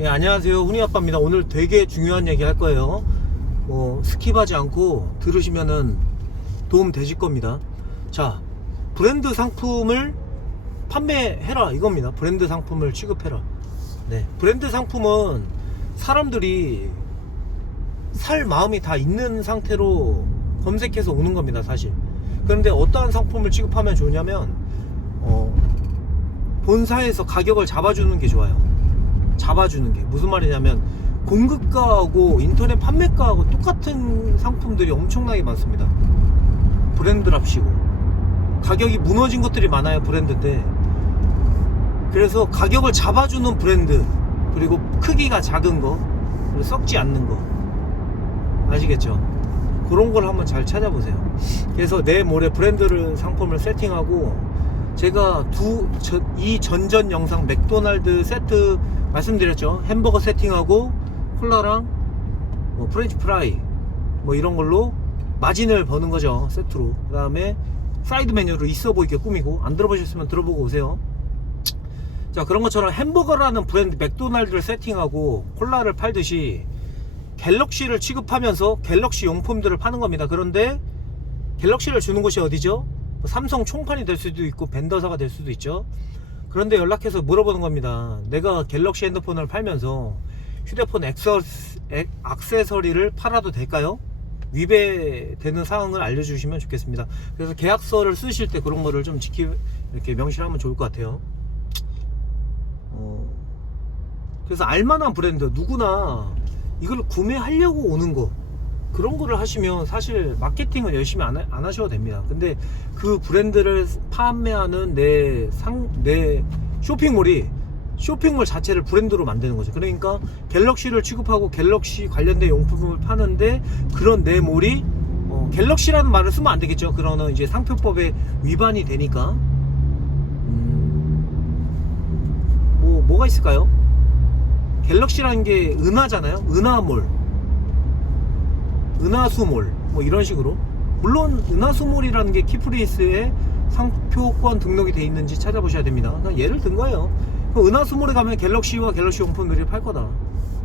예, 안녕하세요. 훈이아빠입니다. 오늘 되게 중요한 얘기 할 거예요. 스킵하지 않고 들으시면은 도움 되실 겁니다. 자, 브랜드 상품을 판매해라 이겁니다. 브랜드 상품을 취급해라. 네, 브랜드 상품은 사람들이 살 마음이 다 있는 상태로 검색해서 오는 겁니다, 사실. 그런데 어떠한 상품을 취급하면 좋냐면 본사에서 가격을 잡아주는 게 좋아요. 잡아주는 게 무슨 말이냐면, 공급가하고 인터넷 판매가하고 똑같은 상품들이 엄청나게 많습니다. 브랜드랍시고 가격이 무너진 것들이 많아요. 브랜드인데, 그래서 가격을 잡아주는 브랜드, 그리고 크기가 작은 거, 그리고 썩지 않는 거, 아시겠죠? 그런 걸 한번 잘 찾아보세요. 그래서 내몰에 브랜드를 상품을 세팅하고, 제가 이 전전 영상 맥도날드 세트 말씀드렸죠. 햄버거 세팅하고 콜라랑 프렌치 프라이 이런 걸로 마진을 버는 거죠, 세트로. 그 다음에 사이드 메뉴로 있어 보이게 꾸미고. 안 들어보셨으면 들어보고 오세요. 자, 그런 것처럼 햄버거라는 브랜드 맥도날드를 세팅하고 콜라를 팔듯이 갤럭시를 취급하면서 갤럭시 용품들을 파는 겁니다. 그런데 갤럭시를 주는 곳이 어디죠? 삼성 총판이 될 수도 있고 벤더사가 될 수도 있죠. 그런데 연락해서 물어보는 겁니다. 내가 갤럭시 핸드폰을 팔면서 휴대폰 액세서리를 팔아도 될까요? 위배되는 사항을 알려주시면 좋겠습니다. 그래서 계약서를 쓰실 때 그런 거를 좀 이렇게 명시하면 좋을 것 같아요. 그래서 알만한 브랜드, 누구나 이걸 구매하려고 오는 거, 그런 거를 하시면 사실 마케팅을 열심히 안 하셔도 됩니다. 근데 그 브랜드를 판매하는 내 쇼핑몰이 쇼핑몰 자체를 브랜드로 만드는 거죠. 그러니까 갤럭시를 취급하고 갤럭시 관련된 용품을 파는데, 그런 내 몰이 갤럭시라는 말을 쓰면 안 되겠죠. 그러는 이제 상표법에 위반이 되니까. 뭐가 있을까요? 갤럭시라는 게 은하잖아요. 은하몰, 은하수몰, 이런 식으로. 물론 은하수몰이라는 게 키프리스에 상표권 등록이 돼 있는지 찾아보셔야 됩니다. 그냥 예를 든 거예요. 은하수몰에 가면 갤럭시와 갤럭시 용품들이 팔 거다.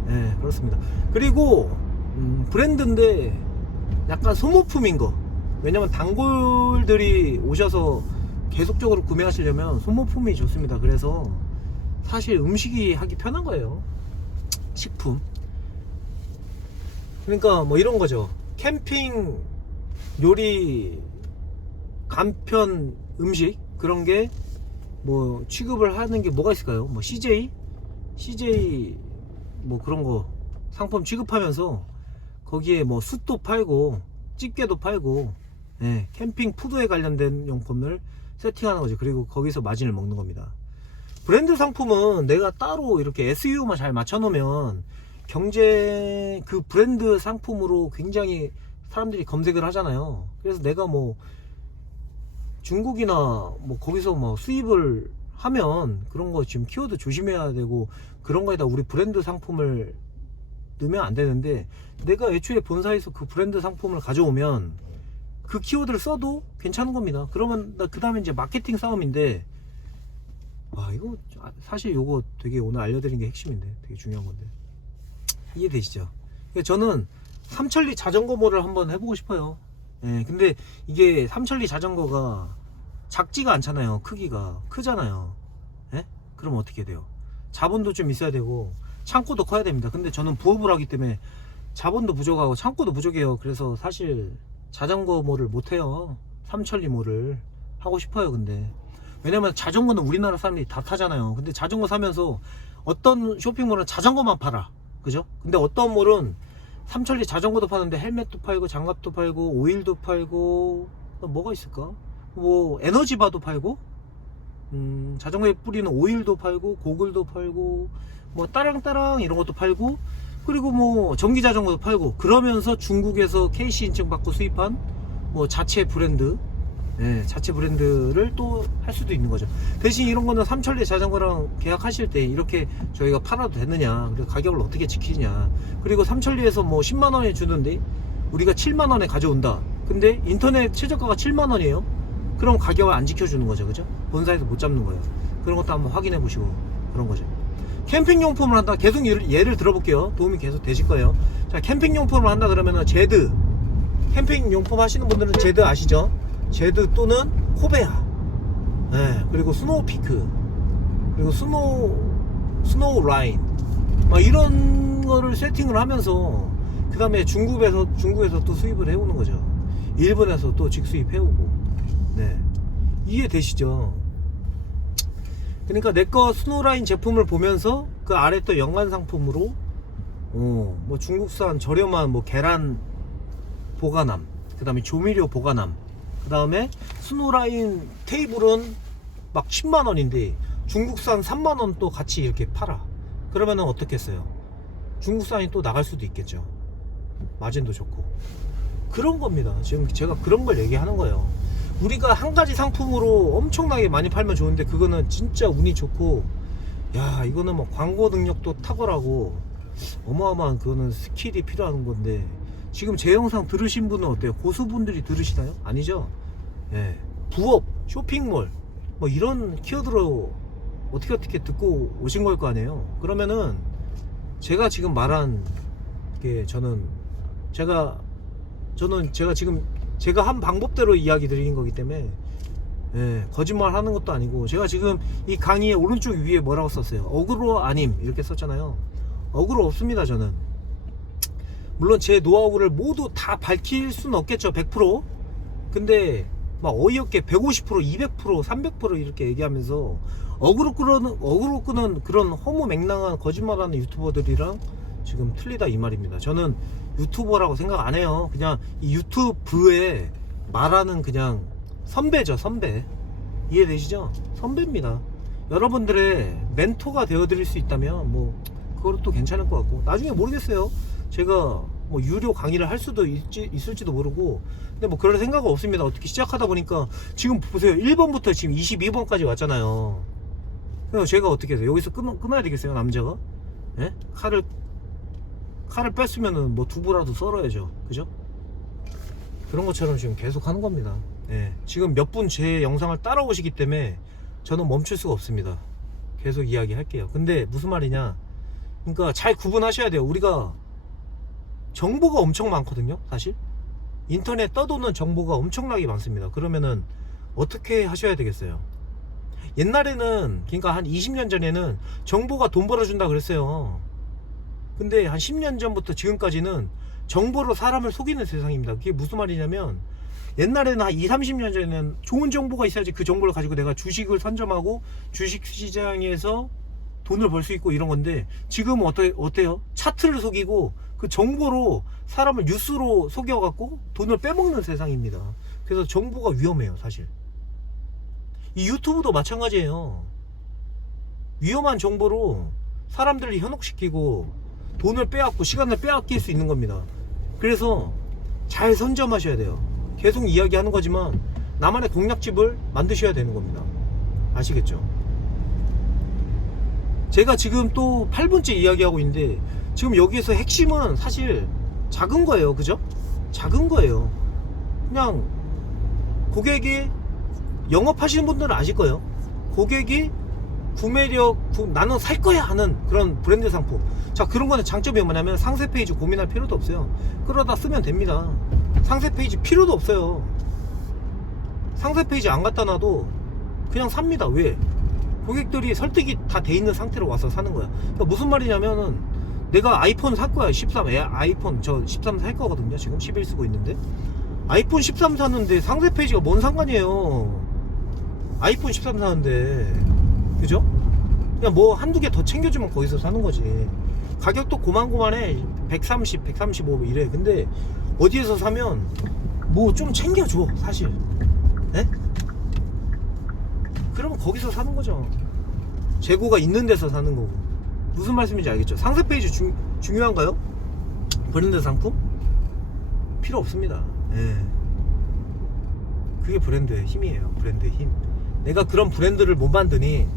네, 그렇습니다. 그리고 브랜드인데 약간 소모품인 거. 왜냐면 단골들이 오셔서 계속적으로 구매하시려면 소모품이 좋습니다. 그래서 사실 음식이 하기 편한 거예요, 식품. 그러니까 이런 거죠. 캠핑 요리 간편 음식, 그런 게 취급을 하는 게 뭐가 있을까요? CJ 그런 거 상품 취급하면서 거기에 숯도 팔고 집게도 팔고, 캠핑 푸드에 관련된 용품을 세팅하는 거죠. 그리고 거기서 마진을 먹는 겁니다. 브랜드 상품은 내가 따로 이렇게 SEO만 잘 맞춰 놓으면 그 브랜드 상품으로 굉장히 사람들이 검색을 하잖아요. 그래서 내가 중국이나 거기서 수입을 하면 그런 거 지금 키워드 조심해야 되고, 그런 거에다 우리 브랜드 상품을 넣으면 안 되는데, 내가 애초에 본사에서 그 브랜드 상품을 가져오면 그 키워드를 써도 괜찮은 겁니다. 그러면 그 다음에 이제 마케팅 싸움인데, 이거 사실 요거 되게 오늘 알려드린 게 핵심인데, 되게 중요한 건데 이해되시죠? 저는 삼천리 자전거몰을 한번 해보고 싶어요. 근데 이게 삼천리 자전거가 작지가 않잖아요. 크기가 크잖아요. 그럼 어떻게 돼요? 자본도 좀 있어야 되고 창고도 커야 됩니다. 근데 저는 부업을 하기 때문에 자본도 부족하고 창고도 부족해요. 그래서 사실 자전거몰을 못해요. 삼천리몰을 하고 싶어요. 근데 왜냐면 자전거는 우리나라 사람들이 다 타잖아요. 근데 자전거 사면서 어떤 쇼핑몰은 자전거만 팔아, 그죠? 근데 어떤 몰은 삼천리 자전거도 파는데 헬멧도 팔고 장갑도 팔고 오일도 팔고, 뭐가 있을까? 에너지바도 팔고, 자전거에 뿌리는 오일도 팔고 고글도 팔고, 따랑따랑 이런 것도 팔고, 그리고 전기 자전거도 팔고. 그러면서 중국에서 KC 인증 받고 수입한 자체 브랜드, 자체 브랜드를 또 할 수도 있는 거죠. 대신 이런 거는 삼천리 자전거랑 계약하실 때 이렇게 저희가 팔아도 되느냐, 그리고 가격을 어떻게 지키느냐, 그리고 삼천리에서 10만원에 주는데 우리가 7만원에 가져온다. 근데 인터넷 최저가가 7만원이에요 그럼 가격을 안 지켜주는 거죠, 그죠? 본사에서 못 잡는 거예요. 그런 것도 한번 확인해 보시고 그런 거죠. 캠핑용품을 한다. 계속 예를 들어볼게요. 도움이 계속 되실 거예요. 자, 캠핑용품을 한다 그러면은 제드. 캠핑용품 하시는 분들은 제드 아시죠? 제드 또는 코베아. 네, 그리고 스노우피크. 그리고 스노우 라인. 막 이런 거를 세팅을 하면서 그 다음에 중국에서 또 수입을 해오는 거죠. 일본에서 또 직수입 해오고. 네. 이해되시죠? 그러니까 내거 스노우라인 제품을 보면서 그 아래 또 연관 상품으로 뭐 중국산 저렴한 뭐 계란 보관함, 그 다음에 조미료 보관함, 그 다음에 스노우라인 테이블은 막 10만원인데 중국산 3만원 또 같이 이렇게 팔아. 그러면은 어떻겠어요? 중국산이 또 나갈 수도 있겠죠. 마진도 좋고. 그런 겁니다. 지금 제가 그런 걸 얘기하는 거예요. 우리가 한 가지 상품으로 엄청나게 많이 팔면 좋은데 그거는 진짜 운이 좋고, 야, 이거는 뭐 광고 능력도 탁월하고 어마어마한 그거는 스킬이 필요한 건데, 지금 제 영상 들으신 분은 어때요? 고수분들이 들으시나요? 아니죠? 예. 부업, 쇼핑몰 뭐 이런 키워드로 어떻게 듣고 오신 걸 거 아니에요. 그러면은 제가 지금 말한 게 제가 지금 제가 한 방법대로 이야기 드리는 거기 때문에, 예, 거짓말 하는 것도 아니고, 제가 지금 이 강의의 오른쪽 위에 뭐라고 썼어요? 어그로 아님 이렇게 썼잖아요. 어그로 없습니다. 저는 물론 제 노하우를 모두 다 밝힐 수는 없겠죠. 100%. 근데 막 어이없게 150%, 200%, 300% 이렇게 얘기하면서 어그로 끄는 그런 허무맹랑한 거짓말하는 유튜버들이랑 지금 틀리다 이 말입니다. 저는 유튜버라고 생각 안 해요. 그냥 이 유튜브에 말하는 그냥 선배죠. 선배. 이해되시죠? 선배입니다. 여러분들의 멘토가 되어드릴 수 있다면 뭐 그것도 괜찮을 것 같고, 나중에 모르겠어요. 제가 뭐 유료 강의를 할 수도 있을지도 모르고, 근데 뭐 그럴 생각은 없습니다. 어떻게 시작하다 보니까 지금 보세요. 1번부터 지금 22번까지 왔잖아요. 그래서 제가 어떻게 해서 여기서 끊어야 되겠어요, 남자가? 예? 칼을 뺐으면은 뭐 두부라도 썰어야죠. 그죠? 그런 것처럼 지금 계속 하는 겁니다. 예. 지금 몇 분 제 영상을 따라오시기 때문에 저는 멈출 수가 없습니다. 계속 이야기 할게요. 근데 무슨 말이냐? 그러니까 잘 구분하셔야 돼요. 우리가 정보가 엄청 많거든요. 사실 인터넷 떠도는 정보가 엄청나게 많습니다. 그러면은 어떻게 하셔야 되겠어요? 옛날에는, 그러니까 한 20년 전에는 정보가 돈 벌어준다 그랬어요. 근데 한 10년 전부터 지금까지는 정보로 사람을 속이는 세상입니다. 그게 무슨 말이냐면, 옛날에는 한 20, 30년 전에는 좋은 정보가 있어야지 그 정보를 가지고 내가 주식을 선점하고 주식시장에서 돈을 벌 수 있고 이런 건데, 지금은 어때요? 차트를 속이고 그 정보로 사람을 뉴스로 속여갖고 돈을 빼먹는 세상입니다. 그래서 정보가 위험해요, 사실. 이 유튜브도 마찬가지예요. 위험한 정보로 사람들을 현혹시키고 돈을 빼앗고 시간을 빼앗길 수 있는 겁니다. 그래서 잘 선점하셔야 돼요. 계속 이야기하는 거지만 나만의 공략집을 만드셔야 되는 겁니다. 아시겠죠? 제가 지금 또 8분째 이야기하고 있는데, 지금 여기에서 핵심은 사실 작은 거예요. 그죠? 작은 거예요. 그냥 고객이, 영업하시는 분들은 아실 거예요. 고객이 구매력, 나는 살 거야 하는 그런 브랜드 상품. 자, 그런 거는 장점이 뭐냐면 상세 페이지 고민할 필요도 없어요. 끌어다 쓰면 됩니다. 상세 페이지 필요도 없어요. 상세 페이지 안 갖다 놔도 그냥 삽니다. 왜? 고객들이 설득이 다 돼 있는 상태로 와서 사는 거야. 그러니까 무슨 말이냐면은, 내가 아이폰 살 거야. 13. 아이폰 저 13 살 거거든요. 지금 11 쓰고 있는데, 아이폰 13 사는데 상세 페이지가 뭔 상관이에요. 아이폰 13 사는데. 그죠? 그냥 뭐 한두 개 더 챙겨주면 거기서 사는 거지. 가격도 고만고만해. 130, 135 이래. 근데 어디에서 사면 뭐 좀 챙겨줘, 사실. 에? 그러면 거기서 사는 거죠. 재고가 있는 데서 사는 거고. 무슨 말씀인지 알겠죠? 상세 페이지 중요한가요? 브랜드 상품? 필요 없습니다. 예. 그게 브랜드의 힘이에요. 브랜드의 힘. 내가 그런 브랜드를 못 만드니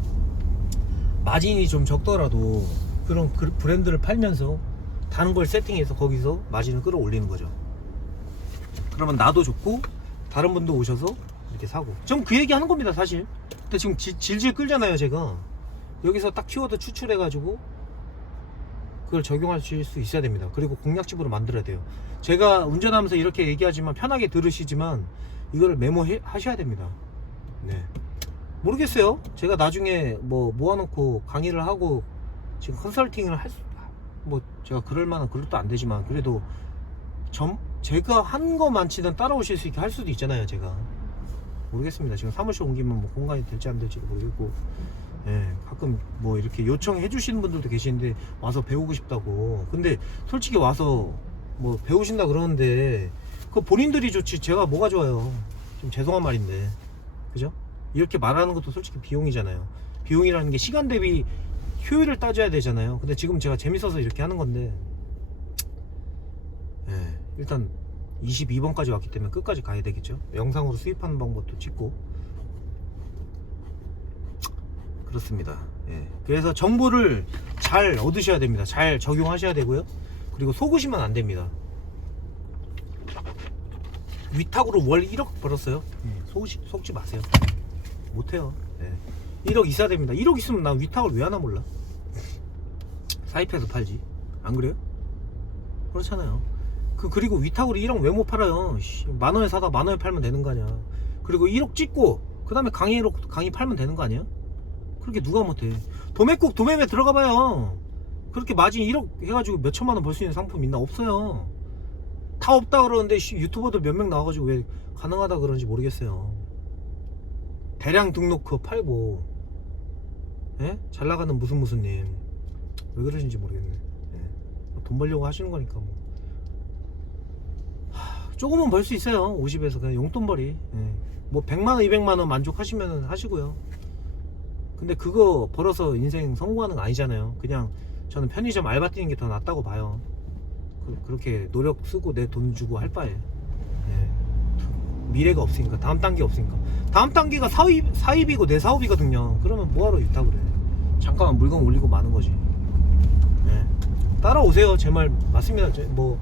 마진이 좀 적더라도 그런 브랜드를 팔면서 다른 걸 세팅해서 거기서 마진을 끌어올리는 거죠. 그러면 나도 좋고 다른 분도 오셔서 이렇게 사고. 전 그 얘기 하는 겁니다, 사실. 근데 지금 질질 끌잖아요, 제가. 여기서 딱 키워드 추출해 가지고 그걸 적용하실 수 있어야 됩니다. 그리고 공략집으로 만들어야 돼요. 제가 운전하면서 이렇게 얘기하지만 편하게 들으시지만 이거를 메모하셔야 됩니다. 네. 모르겠어요. 제가 나중에 뭐 모아놓고 강의를 하고 지금 컨설팅을 뭐 제가 그럴 만한 그릇도 안 되지만 그래도 제가 한 거만치는 따라오실 수 있게 할 수도 있잖아요. 제가 모르겠습니다. 지금 사무실 옮기면 뭐 공간이 될지 안 될지도 모르겠고, 예, 가끔 뭐 이렇게 요청해 주시는 분들도 계시는데 와서 배우고 싶다고. 근데 솔직히 와서 뭐 배우신다 그러는데 그거 본인들이 좋지 제가 뭐가 좋아요. 좀 죄송한 말인데, 그죠? 이렇게 말하는 것도 솔직히 비용이잖아요. 비용이라는 게 시간 대비 효율을 따져야 되잖아요. 근데 지금 제가 재밌어서 이렇게 하는 건데, 예, 일단 22번까지 왔기 때문에 끝까지 가야 되겠죠. 영상으로 수입하는 방법도 찍고 그렇습니다. 예. 그래서 정보를 잘 얻으셔야 됩니다. 잘 적용하셔야 되고요. 그리고 속으시면 안 됩니다. 위탁으로 월 1억 벌었어요. 속지 마세요. 못해요. 예. 1억 있어야 됩니다. 1억 있으면 난 위탁을 왜 하나 몰라. 사입해서 팔지. 안 그래요? 그렇잖아요. 그리고 위탁으로 1억 왜 못 팔아요? 만원에 사다 만원에 팔면 되는 거 아니야. 그리고 1억 찍고 그 다음에 강의 팔면 되는 거 아니야? 그렇게 누가 못해. 도매국 도매매 들어가 봐요. 그렇게 마진 1억 해가지고 몇 천만원 벌 수 있는 상품 있나? 없어요. 다 없다 그러는데 유튜버들 몇 명 나와가지고 왜 가능하다 그런지 모르겠어요. 대량 등록 그거 팔고, 예? 잘 나가는 무슨 님 왜 그러신지 모르겠네. 예. 돈 벌려고 하시는 거니까 뭐. 조금은 벌 수 있어요. 50에서 그냥 용돈벌이. 예. 뭐 100만원 200만원 만족하시면 하시고요. 근데 그거 벌어서 인생 성공하는 거 아니잖아요. 그냥 저는 편의점 알바 뛰는 게 더 낫다고 봐요. 그렇게 노력 쓰고 내 돈 주고 할 바에. 예. 미래가 없으니까, 다음 단계 없으니까. 다음 단계가 사입이고 내 사업이거든요. 그러면 뭐하러 유탁을 해. 잠깐만 물건 올리고 마는 거지. 예. 따라오세요. 제 말 맞습니다. 뭐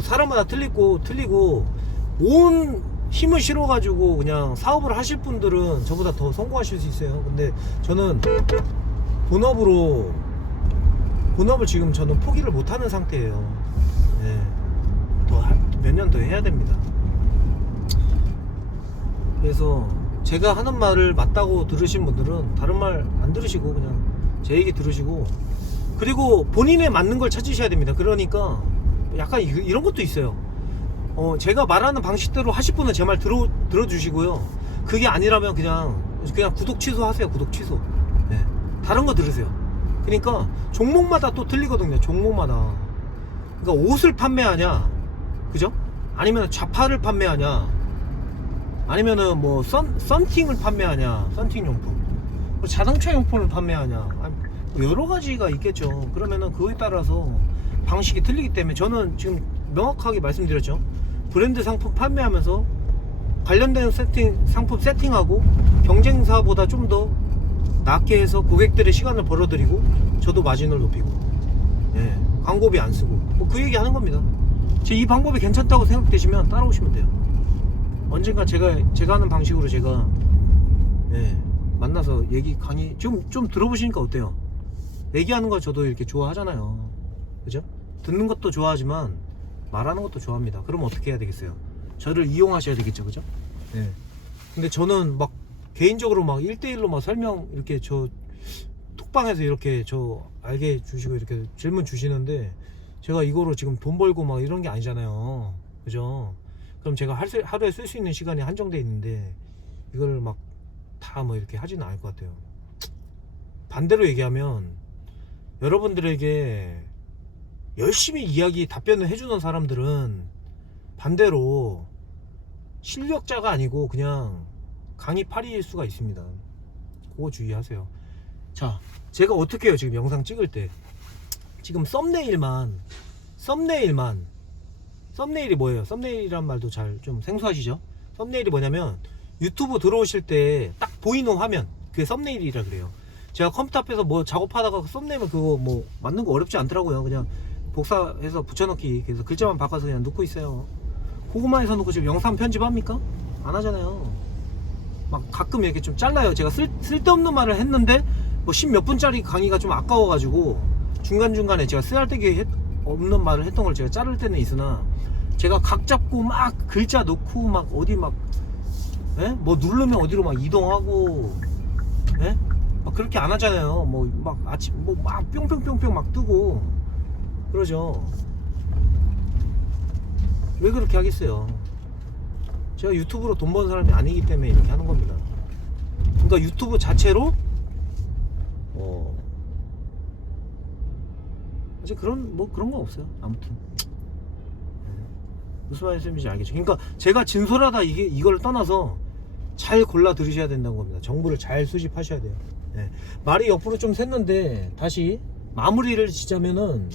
사람마다 틀리고 온 힘을 실어가지고 그냥 사업을 하실 분들은 저보다 더 성공하실 수 있어요. 근데 저는 본업을 지금 저는 포기를 못하는 상태예요. 네. 몇 년 더 해야 됩니다. 그래서 제가 하는 말을 맞다고 들으신 분들은 다른 말 안 들으시고 그냥 제 얘기 들으시고, 그리고 본인에 맞는 걸 찾으셔야 됩니다. 그러니까 약간 이런 것도 있어요. 제가 말하는 방식대로 하실 분은 제 말 들어주시고요. 그게 아니라면 그냥 구독 취소하세요. 구독 취소. 네. 다른 거 들으세요. 그러니까 종목마다 또 틀리거든요. 종목마다. 그러니까 옷을 판매하냐, 그죠? 아니면 좌파를 판매하냐, 아니면은 뭐 썬팅을 판매하냐, 썬팅 용품, 뭐 자동차 용품을 판매하냐, 뭐 여러 가지가 있겠죠. 그러면은 그거에 따라서 방식이 틀리기 때문에 저는 지금 명확하게 말씀드렸죠. 브랜드 상품 판매하면서 관련된 상품 세팅하고 경쟁사보다 좀 더 낮게 해서 고객들의 시간을 벌어들이고 저도 마진을 높이고, 예, 광고비 안 쓰고 뭐 그 얘기 하는 겁니다. 이 방법이 괜찮다고 생각되시면 따라오시면 돼요. 언젠가 제가 하는 방식으로 제가, 예, 만나서 강의 좀 들어보시니까 어때요? 얘기하는 거 저도 이렇게 좋아하잖아요. 그죠? 듣는 것도 좋아하지만 말하는 것도 좋아합니다. 그럼 어떻게 해야 되겠어요? 저를 이용하셔야 되겠죠. 그죠? 예. 근데 저는 막 개인적으로 막 1대1로 막 설명 이렇게 저 톡방에서 이렇게 저 알게 해주시고 이렇게 질문 주시는데 제가 이거로 지금 돈 벌고 막 이런 게 아니잖아요. 그죠? 그럼 제가 하루에 쓸 수 있는 시간이 한정돼 있는데 이걸 막 다 뭐 이렇게 하지는 않을 것 같아요. 반대로 얘기하면 여러분들에게 열심히 답변을 해주는 사람들은 반대로 실력자가 아니고 그냥 강의 파리일 수가 있습니다. 그거 주의하세요. 자, 제가 어떻게 해요? 지금 영상 찍을 때 지금 썸네일이 뭐예요? 썸네일이란 말도 잘 좀 생소하시죠? 썸네일이 뭐냐면 유튜브 들어오실 때 딱 보이는 화면, 그게 썸네일이라 그래요. 제가 컴퓨터 앞에서 뭐 작업하다가 썸네일은 그거 뭐 만든 거 어렵지 않더라고요. 그냥 복사해서 붙여넣기, 그래서 글자만 바꿔서 그냥 넣고 있어요. 그거만 해서 넣고 지금 영상 편집합니까? 안 하잖아요. 막 가끔 이렇게 좀 잘라요. 제가 쓸데없는 말을 했는데 뭐 10몇 분짜리 강의가 좀 아까워가지고 중간중간에 제가 쓰잘데기 없는 말을 했던 걸 제가 자를 때는 있으나, 제가 각 잡고 막 글자 넣고 막 어디 막 뭐 누르면 어디로 막 이동하고 막 그렇게 안 하잖아요. 뭐 막 아침 뭐 막 뿅뿅뿅뿅 막 뜨고 그러죠. 왜 그렇게 하겠어요? 제가 유튜브로 돈 버는 사람이 아니기 때문에 이렇게 하는 겁니다. 그러니까 유튜브 자체로 이제 그런 건 없어요. 아무튼 무슨 말씀인지 알겠죠. 그러니까 제가 진솔하다 이걸 떠나서 잘 골라 들으셔야 된다는 겁니다. 정보를 잘 수집하셔야 돼요. 말이 옆으로 좀 샜는데 다시 마무리를 짓자면은,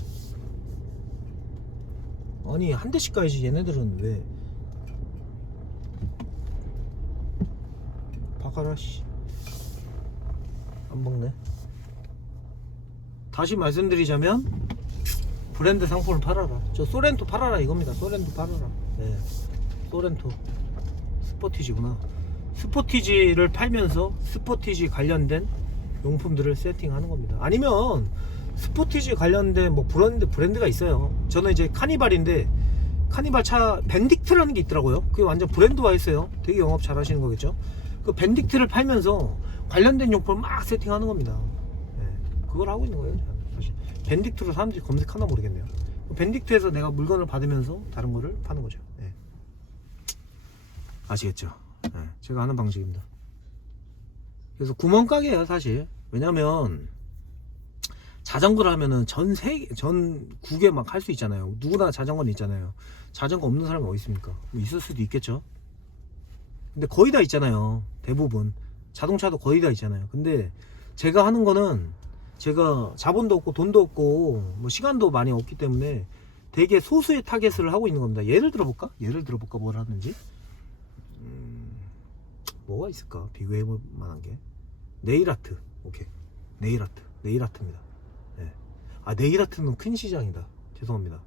아니 한 대씩 가야지. 얘네들은 왜 바카라 씨 안 먹네. 다시 말씀드리자면 브랜드 상품을 팔아라. 저 소렌토 팔아라 이겁니다. 소렌토 팔아라. 소렌토 스포티지구나. 스포티지를 팔면서 스포티지 관련된 용품들을 세팅하는 겁니다. 아니면 스포티지 관련된 뭐 브랜드가 있어요. 저는 이제 카니발인데, 카니발 차 밴딕트라는 게 있더라고요. 그게 완전 브랜드화 했어요. 되게 영업 잘 하시는 거겠죠. 그 밴딕트를 팔면서 관련된 용품을 막 세팅하는 겁니다. 그걸 하고 있는 거예요. 사실 밴딕트로 사람들이 검색하나 모르겠네요. 밴딕트에서 내가 물건을 받으면서 다른 거를 파는 거죠. 아시겠죠? 제가 하는 방식입니다. 그래서 구멍가게예요 사실. 왜냐면 자전거를 하면은 전국에 막 할 수 있잖아요. 누구나 자전거는 있잖아요. 자전거 없는 사람이 어디 있습니까? 뭐 있을 수도 있겠죠. 근데 거의 다 있잖아요. 대부분 자동차도 거의 다 있잖아요. 근데 제가 하는 거는, 제가 자본도 없고 돈도 없고 뭐 시간도 많이 없기 때문에 되게 소수의 타겟을 하고 있는 겁니다. 예를 들어볼까 뭘 하는지. 뭐가 있을까? 비교해볼 만한 게 네일아트. 오케이, 네일아트입니다. 네일아트는 큰 시장이다. 죄송합니다.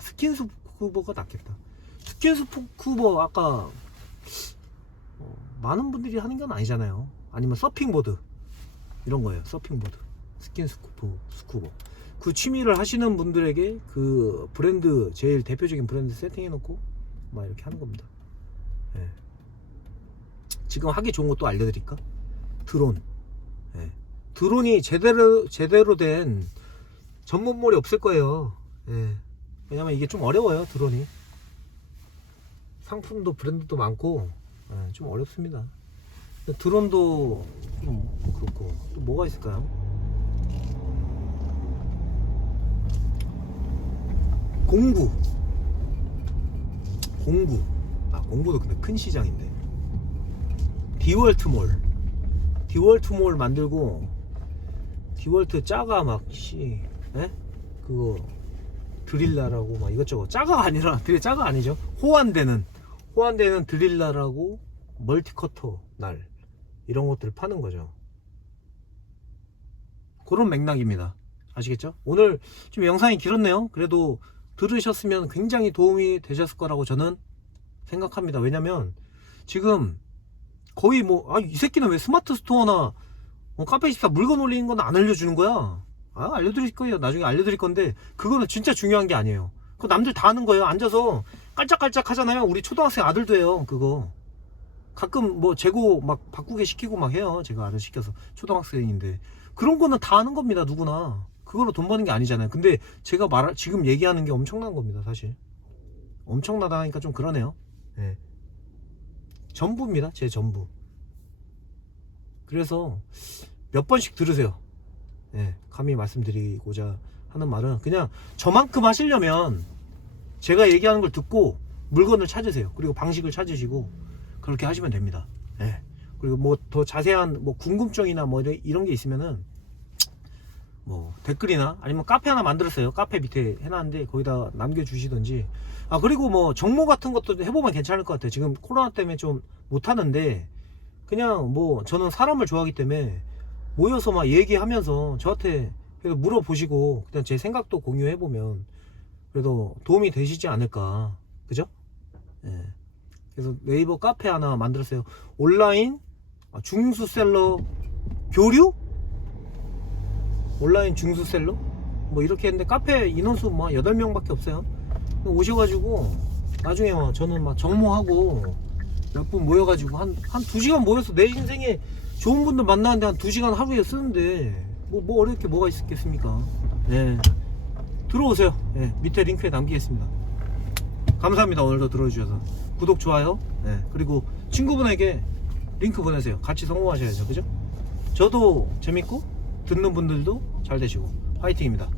스킨스쿠버가 낫겠다. 스킨스쿠버 아까 많은 분들이 하는 건 아니잖아요. 아니면 서핑보드 이런 거예요. 서핑보드, 스쿠버. 그 취미를 하시는 분들에게 그 브랜드, 제일 대표적인 브랜드 세팅해 놓고 막 이렇게 하는 겁니다. 지금 하기 좋은 것도 알려드릴까? 드론. 드론이 제대로 된 전문몰이 없을 거예요. 왜냐면 이게 좀 어려워요. 드론이 상품도 브랜드도 많고 좀 어렵습니다. 드론도 좀 그렇고, 또 뭐가 있을까요? 공구. 공구도 근데 큰 시장인데. 디월트몰 만들고, 디월트 짜가 막 그거 드릴라라고 막 이것저것, 짜가 아니죠. 호환되는 드릴라라고 멀티커터 날 이런 것들을 파는 거죠. 그런 맥락입니다. 아시겠죠? 오늘 좀 영상이 길었네요. 그래도 들으셨으면 굉장히 도움이 되셨을 거라고 저는 생각합니다. 왜냐면 지금 거의 이 새끼는 왜 스마트 스토어나 카페24 물건 올리는 건 안 알려주는 거야. 알려드릴 거예요. 나중에 알려드릴 건데, 그거는 진짜 중요한 게 아니에요. 그거 남들 다 하는 거예요. 앉아서 깔짝깔짝 하잖아요. 우리 초등학생 아들도 해요. 그거 가끔 재고 막 바꾸게 시키고 막 해요. 제가 아들 시켜서. 초등학생인데 그런 거는 다 하는 겁니다. 누구나. 그걸로 돈 버는 게 아니잖아요. 근데 제가 지금 얘기하는 게 엄청난 겁니다. 사실 엄청나다 하니까 좀 그러네요. 전부입니다. 제 전부. 그래서 몇 번씩 들으세요. 감히 말씀드리고자 하는 말은, 그냥 저만큼 하시려면 제가 얘기하는 걸 듣고 물건을 찾으세요. 그리고 방식을 찾으시고 그렇게 하시면 됩니다. 그리고 더 자세한 궁금증이나 이런 게 있으면은 댓글이나 아니면 카페 하나 만들었어요. 카페 밑에 해놨는데 거기다 남겨주시던지. 그리고 정모 같은 것도 해보면 괜찮을 것 같아요. 지금 코로나 때문에 좀 못하는데, 그냥 저는 사람을 좋아하기 때문에 모여서 막 얘기하면서 저한테 그래도 물어보시고 그냥 제 생각도 공유해보면 그래도 도움이 되시지 않을까. 그죠? 그래서 네이버 카페 하나 만들었어요. 온라인 중수셀러 교류? 온라인 중수셀러? 뭐 이렇게 했는데 카페 인원수 뭐 8명밖에 없어요. 오셔가지고 나중에 막 저는 막 정모하고 몇 분 모여가지고 한 2시간 모여서 내 인생에 좋은 분들 만나는데 한 2시간 하루에 쓰는데 뭐 어려울 게 뭐가 있겠습니까? 네. 들어오세요. 네. 밑에 링크에 남기겠습니다. 감사합니다. 오늘도 들어주셔서 구독, 좋아요, 네. 그리고 친구분에게 링크 보내세요. 같이 성공하셔야죠. 그죠? 저도 재밌고 듣는 분들도 잘 되시고 화이팅입니다.